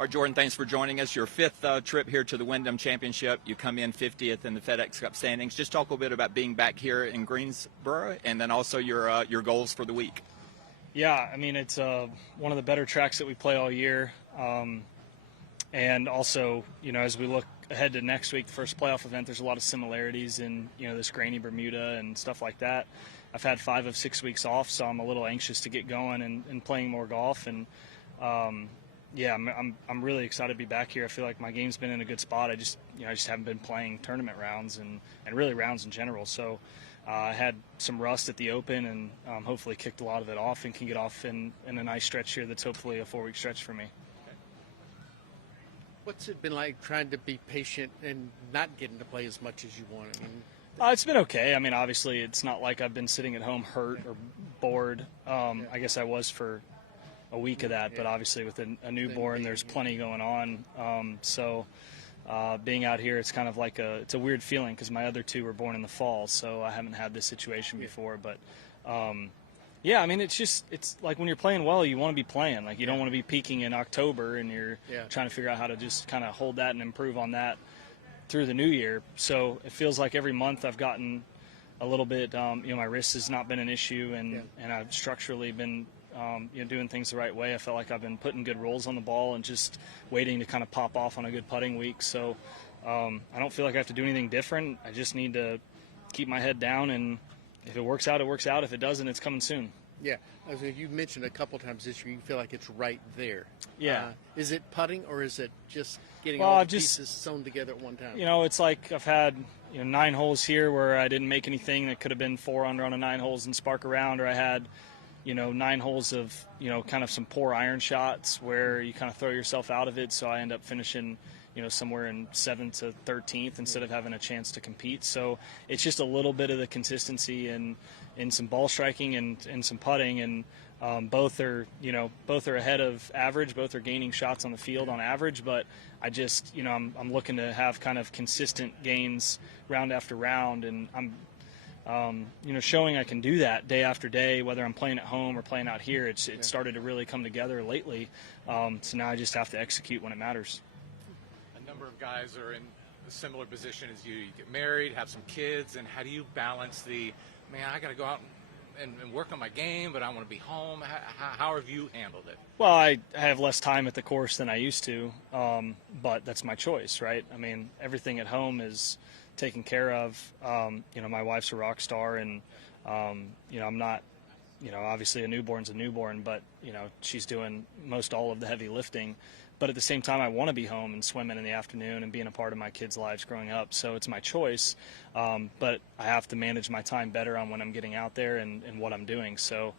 All right, Jordan, thanks for joining us. Your fifth trip here to the Wyndham Championship. You come in 50th in the FedEx Cup standings. Just talk a little bit about being back here in Greensboro, and then also your goals for the week. Yeah, I mean, it's one of the better tracks that we play all year. And also, as we look ahead to next week, the first playoff event, there's a lot of similarities in, this grainy Bermuda and stuff like that. I've had 5 of 6 weeks off, so I'm a little anxious to get going and playing more golf. And, yeah, I'm really excited to be back here. I feel like my game's been in a good spot. I just haven't been playing tournament rounds and really rounds in general. So I had some rust at the Open and hopefully kicked a lot of it off and can get off in a nice stretch here that's hopefully a 4-week stretch for me. What's it been like trying to be patient and not getting to play as much as you want? I mean, it's been okay. I mean, obviously, it's not like I've been sitting at home hurt or bored. I guess I was for a week of that, but obviously with a newborn, there's plenty going on. So being out here, it's kind of like it's a weird feeling because my other 2 were born in the fall, so I haven't had this situation before. But yeah, I mean, it's like when you're playing well, you want to be playing. Like you don't want to be peaking in October and you're trying to figure out how to just kind of hold that and improve on that through the new year. So it feels like every month I've gotten a little bit, my wrist has not been an issue and I've structurally been, doing things the right way. I felt like I've been putting good rolls on the ball and just waiting to kind of pop off on a good putting week. So I don't feel like I have to do anything different. I just need to keep my head down, and if it works out, it works out. If it doesn't, it's coming soon. Yeah, as you mentioned a couple times this year, you feel like it's right there. Yeah. Is it putting or is it just getting all the pieces sewn together at one time? It's like I've had 9 holes here where I didn't make anything that could have been 4 under on a 9 holes and spark around, or I had 9 holes of kind of some poor iron shots where you kind of throw yourself out of it. So I end up finishing somewhere in 7th to 13th instead of having a chance to compete. So it's just a little bit of the consistency in some ball striking and some putting, and both are ahead of average. Both are gaining shots on the field on average, but I just I'm looking to have kind of consistent gains round after round, and I'm showing I can do that day after day, whether I'm playing at home or playing out here. It's started to really come together lately. So now I just have to execute when it matters. A number of guys are in a similar position as you. You get married, have some kids, and how do you balance I got to go out and work on my game, but I want to be home? How have you handled it? Well, I have less time at the course than I used to, but that's my choice, right? I mean, everything at home is taken care of. My wife's a rock star, and I'm not, obviously a newborn's a newborn, but she's doing most all of the heavy lifting. But at the same time, I want to be home and swimming in the afternoon and being a part of my kids' lives growing up. So it's my choice, but I have to manage my time better on when I'm getting out there and what I'm doing. So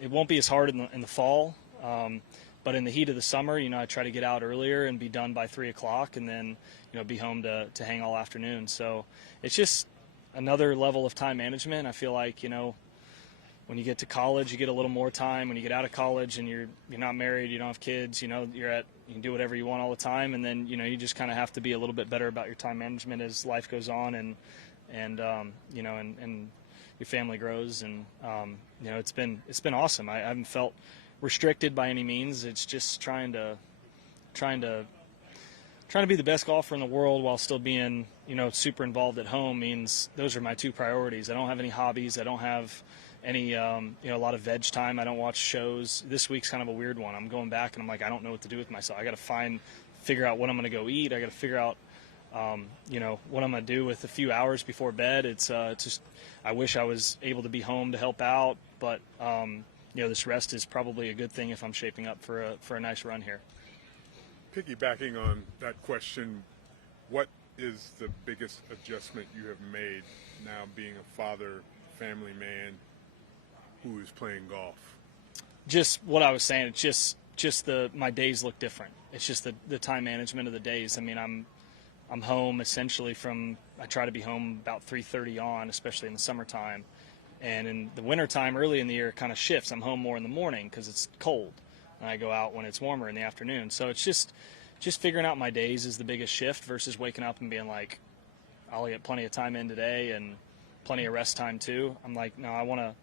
it won't be as hard in the fall, but in the heat of the summer, I try to get out earlier and be done by 3 o'clock, and then be home to hang all afternoon. So it's just another level of time management. I feel like when you get to college, you get a little more time. When you get out of college and you're not married, you don't have kids, you can do whatever you want all the time, and then you just kind of have to be a little bit better about your time management as life goes on and your family grows, and it's been awesome. I haven't felt restricted by any means. It's just trying to be the best golfer in the world while still being super involved at home means those are my 2 priorities. I don't have any hobbies. I don't have any a lot of veg time. I don't watch shows. This week's kind of a weird one. I'm going back and I'm like, I don't know what to do with myself. I got to figure out what I'm going to go eat. I got to figure out what I'm going to do with a few hours before bed. It's just I wish I was able to be home to help out, but this rest is probably a good thing if I'm shaping up for a nice run here. Piggybacking on that question, what is the biggest adjustment you have made now being a father, family man who is playing golf? Just what I was saying. It's just my days look different. It's just the time management of the days. I mean, I'm home essentially I try to be home about 3:30 on, especially in the summertime. And in the wintertime, early in the year, it kind of shifts. I'm home more in the morning because it's cold, and I go out when it's warmer in the afternoon. So it's just figuring out my days is the biggest shift versus waking up and being like, I'll get plenty of time in today and plenty of rest time too. I'm like, no, I want to,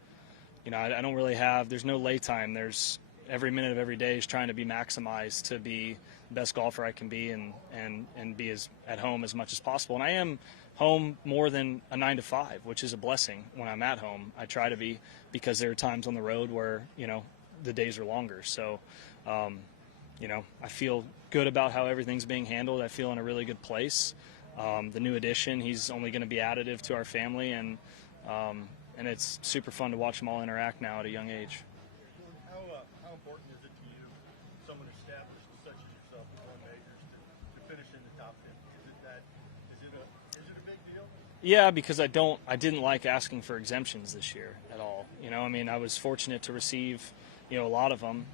I don't really have, there's no lay time. There's every minute of every day is trying to be maximized to be the best golfer I can be and be as at home as much as possible. And I am home more than a 9 to 5, which is a blessing when I'm at home. I try to be, because there are times on the road where, the days are longer. So, I feel good about how everything's being handled. I feel in a really good place. The new addition, he's only going to be additive to our family, and it's super fun to watch them all interact now at a young age. How important is it to you, someone established such as yourself with won majors, to finish in the top 10? Is it a big deal? Yeah, because I didn't like asking for exemptions this year at all. I was fortunate to receive, a lot of them,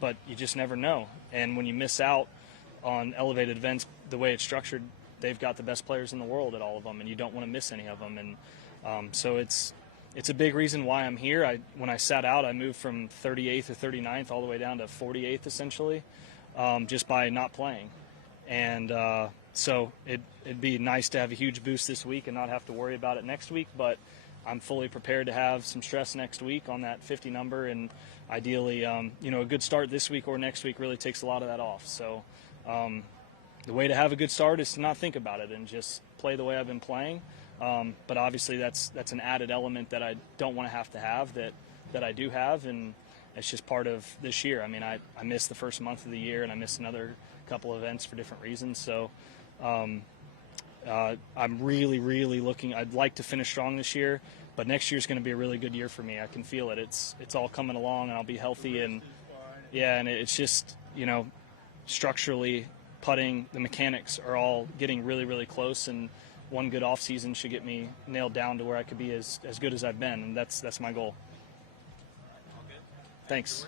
but you just never know. And when you miss out on elevated events, the way it's structured, they've got the best players in the world at all of them, and you don't want to miss any of them. And so it's a big reason why I'm here. When I sat out, I moved from 38th or 39th all the way down to 48th essentially, just by not playing. And so it'd be nice to have a huge boost this week and not have to worry about it next week. But I'm fully prepared to have some stress next week on that 50 number, and ideally, a good start this week or next week really takes a lot of that off. So the way to have a good start is to not think about it and just play the way I've been playing. But obviously that's an added element that I don't want to have that I do have, and it's just part of this year. I missed the first month of the year, and I missed another couple of events for different reasons. So I'm really, really looking. I'd like to finish strong this year, but next year's going to be a really good year for me. I can feel it. It's all coming along, and I'll be healthy. And yeah, and it's just, structurally, putting, the mechanics are all getting really, really close, and one good off season should get me nailed down to where I could be as good as I've been, and that's my goal. Thanks.